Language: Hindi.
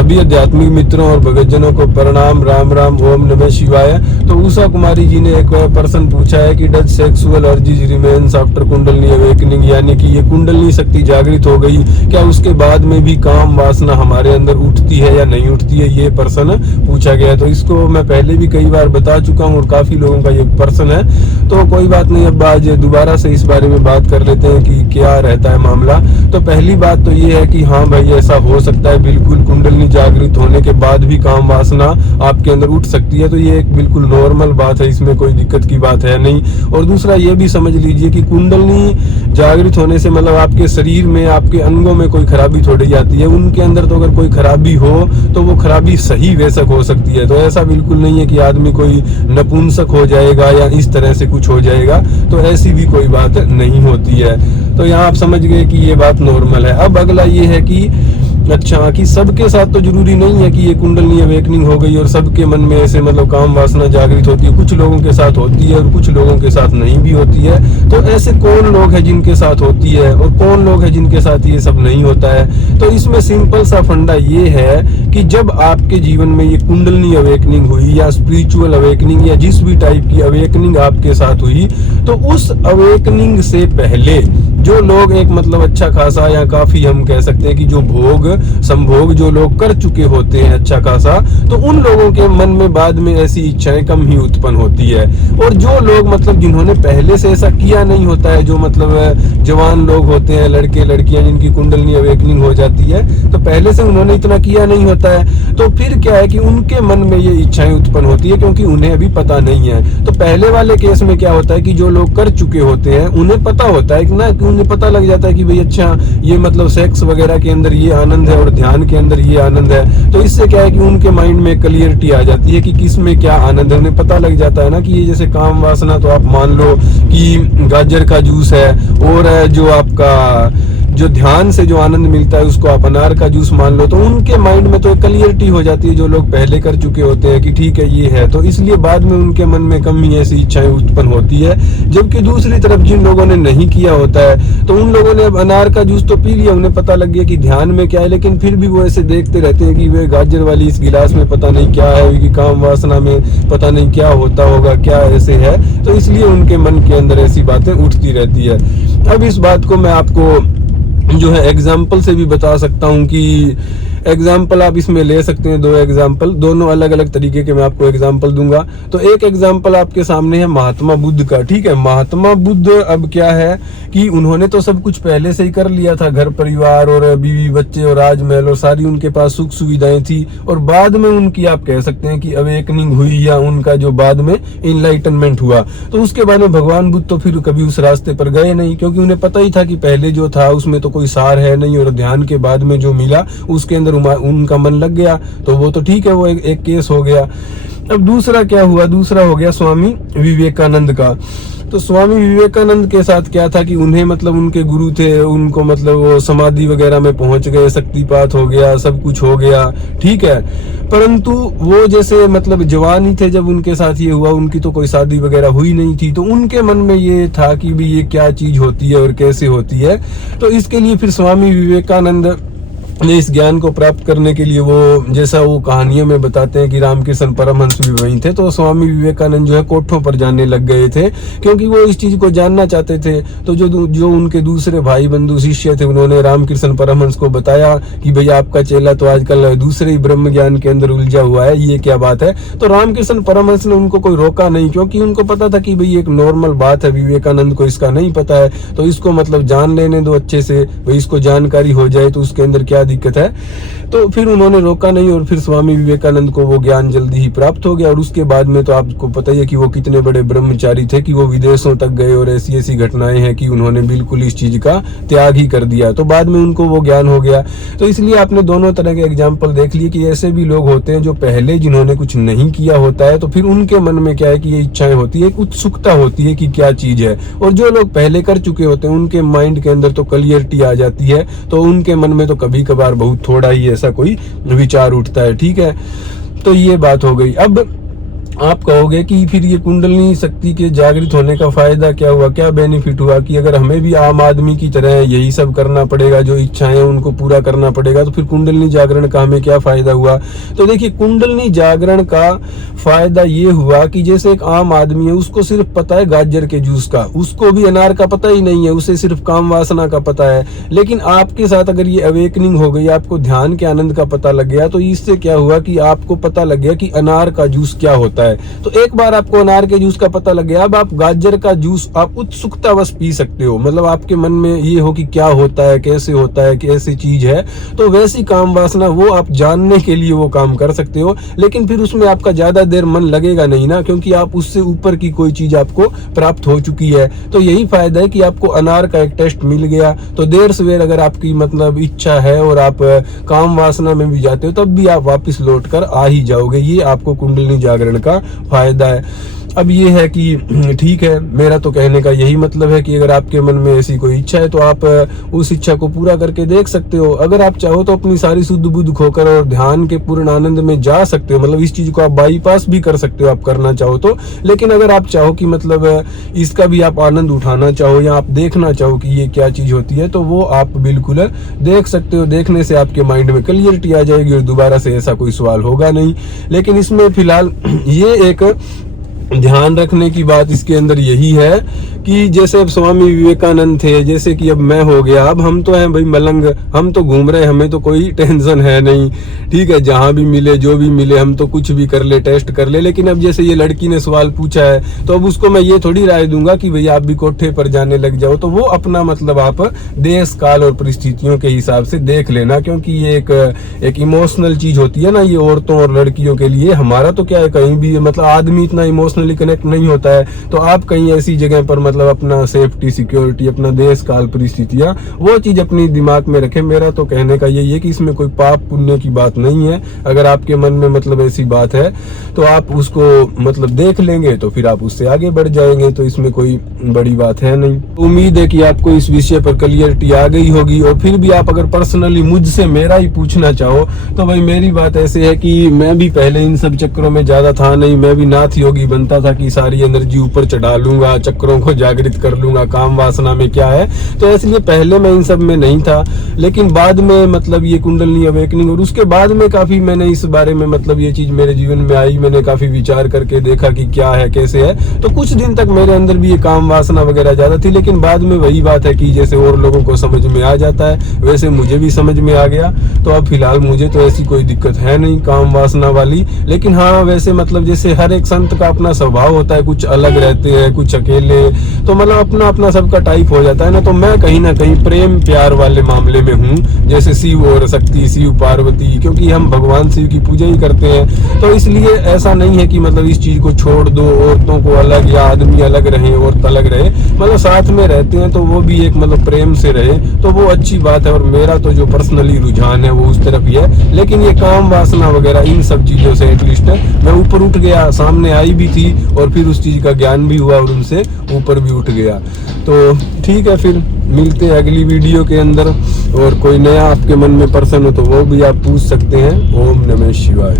सभी आध्यात्मिक मित्रों और भगतजनों को प्रणाम, राम राम, ओम नमः शिवाय। तो उषा कुमारी जी ने एक प्रश्न पूछा है कि does sexual urges remains after kundalini awakening, यानी कि ये कुंडलिनी शक्ति जागृत हो गई, क्या उसके बाद में भी काम वासना हमारे अंदर उठती है या नहीं उठती है, ये प्रश्न पूछा गया। तो इसको मैं पहले भी कई बार बता चुका हूँ और काफी लोगों का ये प्रश्न है, तो कोई बात नहीं, अब आज दोबारा से इस बारे में बात कर लेते हैं कि क्या रहता है मामला। तो पहली बात तो ये है कि हाँ भाई, ऐसा हो सकता है, बिल्कुल कुंडलिनी जागृत होने के बाद भी काम वासना आपके अंदर उठ सकती है। तो ये एक बिल्कुल नॉर्मल बात है, इसमें कोई दिक्कत की बात है नहीं। और दूसरा ये भी समझ लीजिए कि कुंडलिनी जागृत होने से मतलब आपके शरीर में, आपके अंगों में कोई खराबी थोड़ी आती है। उनके अंदर तो अगर कोई खराबी हो तो वो खराबी सही बेशक हो सकती है। तो ऐसा बिल्कुल नहीं है कि आदमी कोई नपुंसक हो जाएगा या इस तरह से कुछ हो जाएगा, तो ऐसी भी कोई बात नहीं होती है। तो यहाँ आप समझ गए कि ये बात नॉर्मल है। अब अगला ये है कि अच्छा, कि सबके साथ तो जरूरी नहीं है कि ये कुंडलिनी अवेकनिंग हो गई और सबके मन में ऐसे मतलब काम वासना जागृत होती है। कुछ लोगों के साथ होती है और कुछ लोगों के साथ नहीं भी होती है। तो ऐसे कौन लोग हैं जिनके साथ होती है और कौन लोग हैं जिनके साथ ये सब नहीं होता है। तो इसमें सिंपल सा फंडा ये है कि जब आपके जीवन में ये कुंडलिनी अवेकनिंग हुई या स्पिरिचुअल अवेकनिंग या जिस भी टाइप की अवेकनिंग आपके साथ हुई, तो उस अवेकनिंग से पहले जो लोग एक मतलब अच्छा खासा या काफी हम कह सकते हैं कि जो भोग संभोग जो लोग कर चुके होते हैं अच्छा खासा, तो उन लोगों के मन में बाद में ऐसी इच्छाएं कम ही उत्पन्न होती है। और जो लोग मतलब जिन्होंने पहले से ऐसा किया नहीं होता है, जो मतलब जवान लोग होते हैं, लड़के लड़कियां जिनकी कुंडलिनी अवेकनिंग हो जाती है, तो पहले से उन्होंने इतना किया नहीं होता है, तो फिर क्या है कि उनके मन में ये इच्छाएं उत्पन्न होती है क्योंकि उन्हें अभी पता नहीं है। तो पहले वाले केस में क्या होता है कि जो लोग कर चुके होते हैं उन्हें पता होता है कि ना, उन्हें पता लग जाता है कि भाई अच्छा ये मतलब सेक्स वगैरह के अंदर ये आनंद है और ध्यान के अंदर ये आनंद है। तो इससे क्या है कि उनके माइंड में क्लियरिटी आ जाती है कि किस में क्या आनंद है। उन्हें पता लग जाता है ना कि ये जैसे काम वासना, तो आप मान लो कि गाजर का जूस है, और जो आपका जो ध्यान से जो आनंद मिलता है उसको आप अनार का जूस मान लो। तो उनके माइंड में तो क्लियरिटी हो जाती है, जो लोग पहले कर चुके होते हैं कि ठीक है ये है, तो इसलिए बाद में उनके मन में कम ही ऐसी इच्छाएं उत्पन्न होती है। जबकि दूसरी तरफ जिन लोगों ने नहीं किया होता है, तो उन लोगों ने अब अनार का जूस तो पी लिया, उन्हें पता लग गया कि ध्यान में क्या है, लेकिन फिर भी वो ऐसे देखते रहते हैं कि वे गाजर वाली इस गिलास में पता नहीं क्या है, कि काम वासना में पता नहीं क्या होता होगा, क्या ऐसे है। तो इसलिए उनके मन के अंदर ऐसी बातें उठती रहती है। अब इस बात को मैं आपको जो है एग्जाम्पल से भी बता सकता हूँ कि एग्जाम्पल आप इसमें ले सकते हैं, दो एग्जाम्पल, दोनों अलग अलग तरीके के मैं आपको एग्जाम्पल दूंगा। तो एक एग्जाम्पल आपके सामने है महात्मा बुद्ध का। ठीक है, महात्मा बुद्ध अब क्या है कि उन्होंने तो सब कुछ पहले से ही कर लिया था, घर परिवार और बीवी बच्चे और राजमहल और सारी उनके पास सुख सुविधाएं थी, और बाद में उनकी आप कह सकते हैं कि अवेकनिंग हुई या उनका जो बाद में इनलाइटनमेंट हुआ। तो उसके बाद में भगवान बुद्ध तो फिर कभी उस रास्ते पर गए नहीं, क्योंकि उन्हें पता ही था कि पहले जो था उसमें तो कोई सार है नहीं, और ध्यान के बाद में जो मिला उसके अंदर उनका मन लग गया। तो वो तो ठीक है, वो एक केस हो गया। अब दूसरा क्या हुआ, दूसरा हो गया स्वामी विवेकानंद का। तो स्वामी विवेकानंद के साथ क्या था कि उन्हें मतलब उनके गुरु थे, उनको मतलब वो समाधि वगैरह में पहुंच गए, शक्तिपात हो गया, सब कुछ हो गया, ठीक है। परंतु वो जैसे मतलब जवान ही थे जब उनके साथ ये हुआ, उनकी तो कोई शादी वगैरह हुई नहीं थी। तो उनके मन में ये था कि भी ये क्या चीज होती है और कैसे होती है। तो इसके लिए फिर स्वामी विवेकानंद ने इस ज्ञान को प्राप्त करने के लिए वो, जैसा वो कहानियों में बताते हैं कि रामकृष्ण परमहंस भी वहीं थे, तो स्वामी विवेकानंद जो है कोठों पर जाने लग गए थे, क्योंकि वो इस चीज को जानना चाहते थे। तो जो उनके दूसरे भाई बंधु शिष्य थे, उन्होंने रामकृष्ण परमहंस को बताया कि भैया आपका चेला तो आजकल दूसरे ही ब्रह्म ज्ञान के अंदर उलझा हुआ है, ये क्या बात है। तो रामकृष्ण परमहंस ने उनको कोई रोका नहीं, क्योंकि उनको पता था कि भाई एक नॉर्मल बात है, विवेकानंद को इसका नहीं पता है, तो इसको मतलब जान लेने दो अच्छे से, भाई इसको जानकारी हो जाए तो उसके अंदर क्या दिक्कत है। तो फिर उन्होंने रोका नहीं, और फिर स्वामी विवेकानंद को वो ज्ञान जल्दी ही प्राप्त हो गया। और उसके बाद में तो आपको पता ही है कि वो कितने बड़े ब्रह्मचारी थे, कि वो विदेशों तक गए, और ऐसी ऐसी घटनाएं हैं कि उन्होंने बिल्कुल इस चीज का त्याग ही कर दिया। तो बाद में उनको वो ज्ञान हो गया। तो इसलिए आपने दोनों तरह के एग्जाम्पल देख लिए कि ऐसे भी लोग होते हैं जो पहले जिन्होंने कुछ नहीं किया होता है, तो फिर उनके मन में क्या है कि ये इच्छाएं होती है, एक उत्सुकता होती है कि क्या चीज है। और जो लोग पहले कर चुके होते हैं उनके माइंड के अंदर तो क्लियरिटी आ जाती है, तो उनके मन में तो कभी कभार बहुत थोड़ा ही ऐसा कोई विचार उठता है, ठीक है। तो ये बात हो गई। अब आप कहोगे कि फिर ये कुंडलिनी शक्ति के जागृत होने का फायदा क्या हुआ, क्या बेनिफिट हुआ कि अगर हमें भी आम आदमी की तरह यही सब करना पड़ेगा, जो इच्छाएं उनको पूरा करना पड़ेगा, तो फिर कुंडलिनी जागरण का हमें क्या फायदा हुआ। तो देखिए, कुंडलिनी जागरण का फायदा ये हुआ कि जैसे एक आम आदमी है, उसको सिर्फ पता है गाजर के जूस का, उसको भी अनार का पता ही नहीं है, उसे सिर्फ काम वासना का पता है। लेकिन आपके साथ अगर ये अवेकनिंग हो गई, आपको ध्यान के आनंद का पता लग गया, तो इससे क्या हुआ कि आपको पता लग गया कि अनार का जूस क्या होता है। तो एक बार आपको अनार के जूस का पता लग गया, अब आप गाजर का जूस आप उत्सुकतावश पी सकते हो। मतलब आपके मन में ये हो कि क्या होता है, कैसे होता है, कैसी चीज है, तो वैसी काम वासना वो आप जानने के लिए वो काम कर सकते हो। लेकिन फिर उसमें आपका ज्यादा देर मन लगेगा नहीं ना, क्योंकि आप उससे ऊपर की कोई चीज आपको प्राप्त हो चुकी है। तो यही फायदा है कि आपको अनार का एक टेस्ट मिल गया, तो देर सवेर अगर आपकी मतलब इच्छा है और आप काम वासना में भी जाते हो, तब भी आप वापस लौट कर आ ही जाओगे। ये आपको कुंडलिनी जागरण का फायदा है। अब ये है कि ठीक है, मेरा तो कहने का यही मतलब है कि अगर आपके मन में ऐसी कोई इच्छा है तो आप उस इच्छा को पूरा करके देख सकते हो। अगर आप चाहो तो अपनी सारी शुद्ध बुद्ध खोकर और ध्यान के पूर्ण आनंद में जा सकते हो। मतलब इस चीज को आप बाईपास भी कर सकते हो, आप करना चाहो तो। लेकिन अगर आप चाहो कि मतलब इसका भी आप आनंद उठाना चाहो या आप देखना चाहो कि ये क्या चीज होती है, तो वो आप बिल्कुल देख सकते हो। देखने से आपके माइंड में क्लियरिटी आ जाएगी और दोबारा से ऐसा कोई सवाल होगा नहीं। लेकिन इसमें फिलहाल ये एक ध्यान रखने की बात इसके अंदर यही है कि जैसे अब स्वामी विवेकानंद थे, जैसे कि अब मैं हो गया, अब हम तो हैं भाई मलंग, हम तो घूम रहे, हमें तो कोई टेंशन है नहीं, ठीक है, जहां भी मिले जो भी मिले हम तो कुछ भी कर ले, टेस्ट कर ले। लेकिन अब जैसे ये लड़की ने सवाल पूछा है, तो अब उसको मैं ये थोड़ी राय दूंगा कि भाई आप भी कोठे पर जाने लग जाओ। तो वो अपना मतलब आप देश काल और परिस्थितियों के हिसाब से देख लेना, क्योंकि ये एक इमोशनल चीज होती है ना, ये औरतों और लड़कियों के लिए। हमारा तो क्या है, कहीं भी मतलब आदमी इतना इमोशनली कनेक्ट नहीं होता है, तो आप कहीं ऐसी जगह पर मतलब अपना सेफ्टी, सिक्योरिटी, अपना देश काल, परिस्थितियां, वो चीज अपनी दिमाग में रखें। मेरा तो कहने का यही है कि इसमें कोई पाप पुण्य की बात नहीं है। अगर आपके मन में मतलब ऐसी बात है तो आप उसको मतलब देख लेंगे, तो फिर आप उससे आगे बढ़ जाएंगे, तो इसमें कोई बड़ी बात है नहीं। उम्मीद है कि आपको इस विषय पर क्लियरिटी आ गई होगी। और फिर भी आप अगर पर्सनली मुझसे मेरा ही पूछना चाहो, तो भाई मेरी बात ऐसे है कि मैं भी पहले इन सब चक्करों में ज्यादा था नहीं। मैं भी नाथ योगी बनता था कि सारी एनर्जी ऊपर चढ़ा लूंगा, चक्रों को जागृत कर लूंगा, काम वासना में क्या है, तो इसलिए पहले मैं इन सब में नहीं था। लेकिन बाद में मतलब ये कुंडलिनी अवेकनिंग और उसके बाद में काफी मैंने इस बारे में मतलब ये चीज मेरे जीवन में आई, मैंने काफी विचार करके देखा कि क्या है, कैसे है। तो कुछ दिन तक मेरे अंदर भी ये काम वासना वगैरह ज्यादा थी, लेकिन बाद में वही बात है कि जैसे और लोगों को समझ में आ जाता है, वैसे मुझे भी समझ में आ गया। तो अब फिलहाल मुझे तो ऐसी कोई दिक्कत है नहीं काम वासना वाली। लेकिन हाँ, वैसे मतलब जैसे हर एक संत का अपना स्वभाव होता है, कुछ अलग रहते हैं, कुछ अकेले, तो मतलब अपना अपना सबका टाइप हो जाता है ना। तो मैं कहीं ना कहीं प्रेम प्यार वाले मामले में हूँ, जैसे शिव और शक्ति, शिव पार्वती, क्योंकि हम भगवान शिव की पूजा ही करते हैं। तो इसलिए ऐसा नहीं है कि मतलब इस चीज को छोड़ दो, औरतों को अलग या आदमी अलग रहे, औरत अलग रहे, मतलब साथ में रहते हैं तो वो भी एक मतलब प्रेम से रहे, तो वो अच्छी बात है। और मेरा तो जो पर्सनली रुझान है वो उस तरफ ही है। लेकिन ये काम वासना वगैरह इन सब चीजों से एटलीस्ट मैं ऊपर उठ गया, सामने आई भी थी और फिर उस चीज का ज्ञान भी हुआ और उनसे ऊपर भी उठ गया। तो ठीक है, फिर मिलते हैं अगली वीडियो के अंदर। और कोई नया आपके मन में प्रश्न हो तो वो भी आप पूछ सकते हैं। ओम नमः शिवाय।